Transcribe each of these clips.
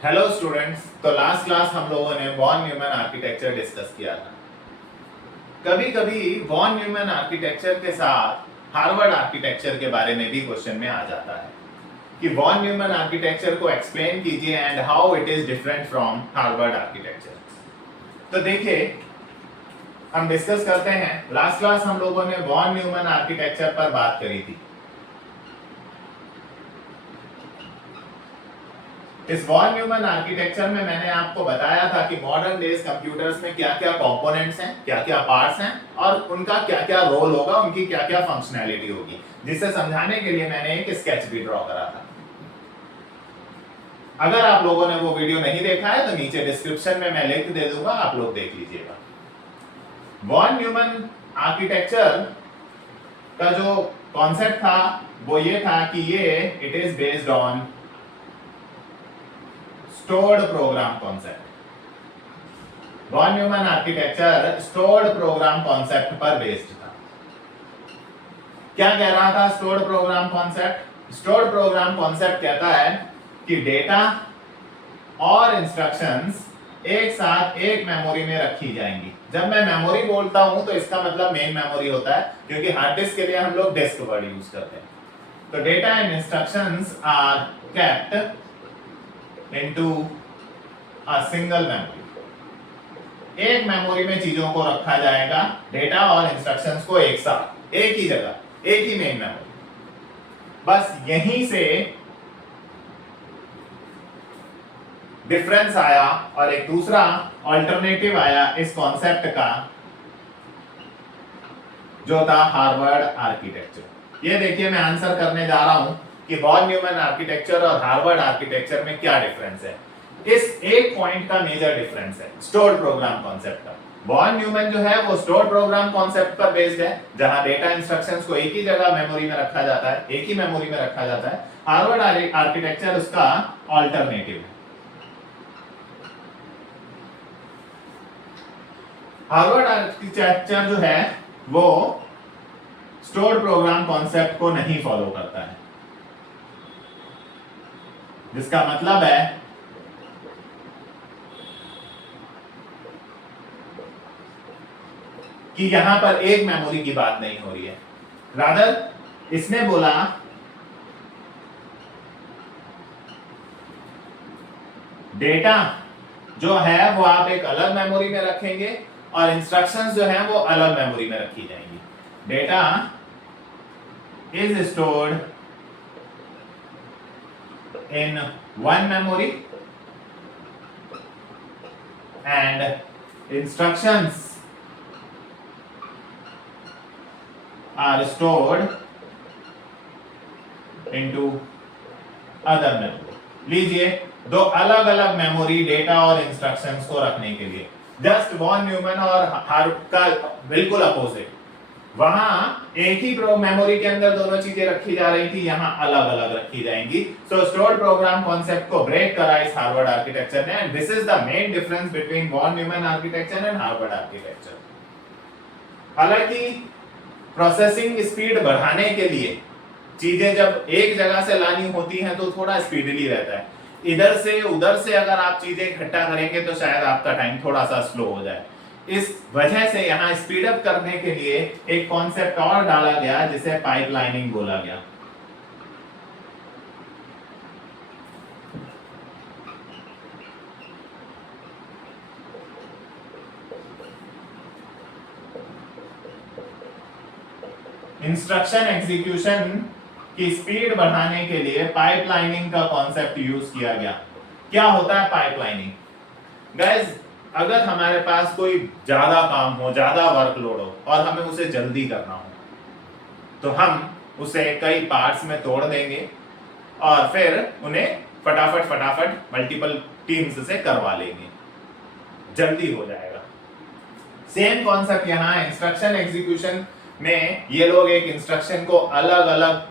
Hello students. तो last class हम लोगों ने वॉन न्यूमैन आर्किटेक्चर डिस्कस किया था। कभी कभी वॉन न्यूमैन आर्किटेक्चर के साथ हार्वर्ड आर्किटेक्चर के बारे में भी क्वेश्चन में आ जाता है कि वॉन न्यूमैन आर्किटेक्चर को एक्सप्लेन कीजिए and how it is different from Harvard architecture. तो देखिए, हम डिस्कस करते हैं। लास्ट क्लास हम लोगों ने वॉन न्यूमैन आर्किटेक्चर पर बात करी थी। इस वॉन न्यूमैन आर्किटेक्चर में मैंने आपको बताया था कि मॉडर्न डेज कंप्यूटर्स में क्या क्या कंपोनेंट्स हैं, क्या क्या पार्ट्स हैं और उनका क्या क्या रोल होगा, उनकी क्या क्या फंक्शनैलिटी होगी, जिसे समझाने के लिए मैंने एक स्केच भी ड्रॉ करा था। अगर आप लोगों ने वो वीडियो नहीं देखा है तो नीचे डिस्क्रिप्शन में मैं लिंक दे दूंगा, आप लोग देख लीजिएगा। वॉन न्यूमैन आर्किटेक्चर का जो कॉन्सेप्ट था वो ये था कि ये it is based on stored program concept. Von Neumann architecture stored program concept पर बेस्ड था। क्या कह रहा था stored program concept? Stored program concept कहता है कि डेटा और इंस्ट्रक्शंस एक साथ एक मेमोरी में रखी जाएंगी। जब मैं मेमोरी बोलता हूं तो इसका मतलब मेन मेमोरी होता है, क्योंकि हार्ड डिस्क के लिए हम लोग डिस्क वर्ड यूज करते हैं। तो data and instructions are kept into a single memory। एक मेमोरी में चीजों को रखा जाएगा, डेटा और इंस्ट्रक्शंस को एक साथ, एक ही जगह, एक ही मेन मेमोरी। बस यहीं से डिफरेंस आया और एक दूसरा अल्टरनेटिव आया इस कॉन्सेप्ट का, जो था हार्वर्ड आर्किटेक्चर। ये देखिए, मैं आंसर करने जा रहा हूं कि वॉन न्यूमैन आर्किटेक्चर और हार्वर्ड आर्किटेक्चर में क्या डिफरेंस है। इस एक पॉइंट का मेजर डिफरेंस है स्टोर्ड प्रोग्राम कॉन्सेप्ट का। वॉन न्यूमैन जो है वो स्टोर्ड प्रोग्राम कॉन्सेप्ट पर बेस्ड है, जहां डेटा इंस्ट्रक्शंस को एक ही जगह मेमोरी में रखा जाता है, एक ही मेमोरी में रखा जाता है। हार्वर्ड आर्किटेक्चर उसका ऑल्टरनेटिव है। हार्वर्ड आर्किटेक्चर जो है वो स्टोर्ड प्रोग्राम कॉन्सेप्ट को नहीं फॉलो करता है, जिसका मतलब है कि यहां पर एक मेमोरी की बात नहीं हो रही है। रादर इसने बोला डेटा जो है वो आप एक अलग मेमोरी में रखेंगे और इंस्ट्रक्शंस जो है वो अलग मेमोरी में रखी जाएंगी। Data is stored in one memory and instructions are stored into other memory। लीजिए, दो अलग अलग मेमोरी डेटा और इंस्ट्रक्शंस को रखने के लिए। जस्ट वॉन न्यूमैन और हार्वर्ड का बिल्कुल अपोजिट। वहां एक ही मेमोरी के अंदर दोनों चीजें रखी जा रही थी, यहां अलग अलग रखी जाएंगी। सो स्टोर्ड प्रोग्राम कॉन्सेप्ट को ब्रेक करा इस हार्वर्ड आर्किटेक्चर ने, and this is the main difference between von Neumann architecture and Harvard architecture. हालांकि प्रोसेसिंग स्पीड बढ़ाने के लिए चीजें जब एक जगह से लानी होती हैं तो थोड़ा स्पीडली रहता है। इधर से उधर से अगर आप चीजें इकट्ठा करेंगे तो शायद आपका टाइम थोड़ा सा स्लो हो जाए। इस वजह से यहां स्पीड अप करने के लिए एक कॉन्सेप्ट और डाला गया, जिसे पाइपलाइनिंग बोला गया। इंस्ट्रक्शन एग्जीक्यूशन की स्पीड बढ़ाने के लिए पाइपलाइनिंग का कॉन्सेप्ट यूज किया गया। क्या होता है पाइपलाइनिंग? गाइस, अगर हमारे पास कोई ज्यादा काम हो, ज्यादा वर्कलोड हो और हमें उसे जल्दी करना हो, तो हम उसे कई पार्ट्स में तोड़ देंगे और फिर उन्हें फटाफट फटाफट मल्टीपल टीम्स से करवा लेंगे, जल्दी हो जाएगा। सेम कॉन्सेप्ट यहाँ इंस्ट्रक्शन एग्जीक्यूशन में ये लोग एक इंस्ट्रक्शन को अलग अलग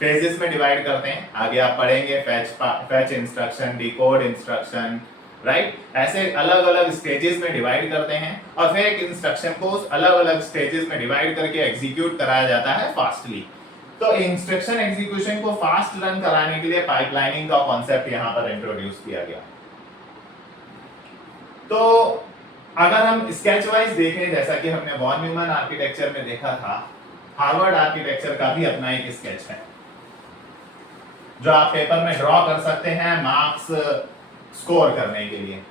फेजेस में डिवाइड करते हैं। आगे आप पढ़ेंगे fetch instruction, decode instruction, right? ऐसे अलग अलग स्टेजेस में डिवाइड करते हैं और फिर एक इंस्ट्रक्शन को उस अलग अलग स्टेजेस में डिवाइड करके एग्जीक्यूट कराया जाता है फास्टली। तो इंस्ट्रक्शन एग्जीक्यूशन को फास्ट रन कराने के लिए पाइपलाइनिंग का कॉन्सेप्ट यहां पर इंट्रोड्यूस किया गया। तो अगर हम स्केच वाइज देखें, जैसा कि हमने वॉन न्यूमन आर्किटेक्चर में देखा था, हार्वर्ड आर्किटेक्चर का भी अपना एक स्केच है जो आप पेपर में ड्रॉ कर सकते हैं मार्क्स स्कोर करने के लिए।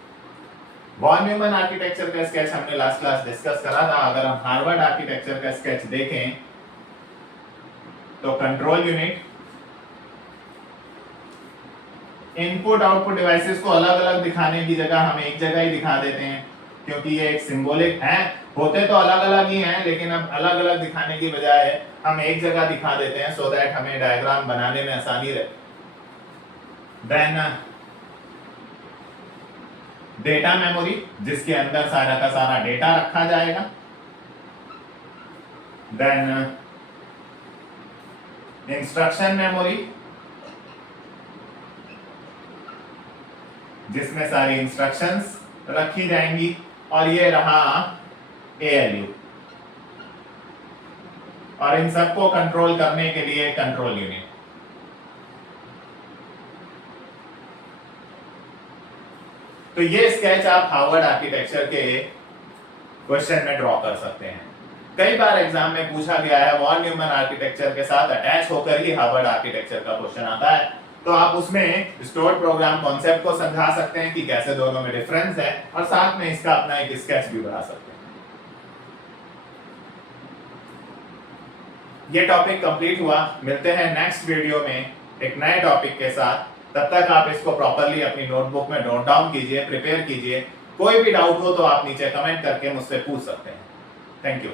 वॉन न्यूमन आर्किटेक्चर का स्केच हमने लास्ट क्लास डिस्कस करा था। अगर हम हार्वर्ड आर्किटेक्चर का स्केच देखें तो control unit, input output devices को अलग अलग दिखाने की जगह हम एक जगह ही दिखा देते हैं, क्योंकि ये एक सिंबॉलिक है, होते तो अलग अलग ही हैं, लेकिन अब अलग अलग दिखाने की बजाय हम एक जगह दिखा देते हैं सो दैट हमें डायग्राम बनाने में आसानी रहे। देन डेटा मेमोरी, जिसके अंदर सारा का सारा डेटा रखा जाएगा। देन इंस्ट्रक्शन मेमोरी, जिसमें सारी इंस्ट्रक्शंस रखी जाएंगी। और ये रहा ALU, और इन सबको कंट्रोल करने के लिए कंट्रोल यूनिट। तो ये स्केच आप हार्वर्ड आर्किटेक्चर के क्वेश्चन में ड्रॉ कर सकते हैं। कई बार एग्जाम में पूछा गया है, वॉन न्यूमन आर्किटेक्चर के साथ अटैच होकर ही हार्वर्ड आर्किटेक्चर का क्वेश्चन आता है, तो आप उसमें स्टोर्ड प्रोग्राम कॉन्सेप्ट को समझा सकते हैं कि कैसे दोनों में डिफरेंस है, और साथ में इसका अपना एक स्केच भी बना सकते हैं। ये टॉपिक कंप्लीट हुआ। मिलते हैं नेक्स्ट वीडियो में एक नए टॉपिक के साथ। तब तक आप इसको प्रॉपर्ली अपनी नोटबुक में नोट डाउन कीजिए, प्रिपेयर कीजिए। कोई भी डाउट हो तो आप नीचे कमेंट करके मुझसे पूछ सकते हैं। Thank you.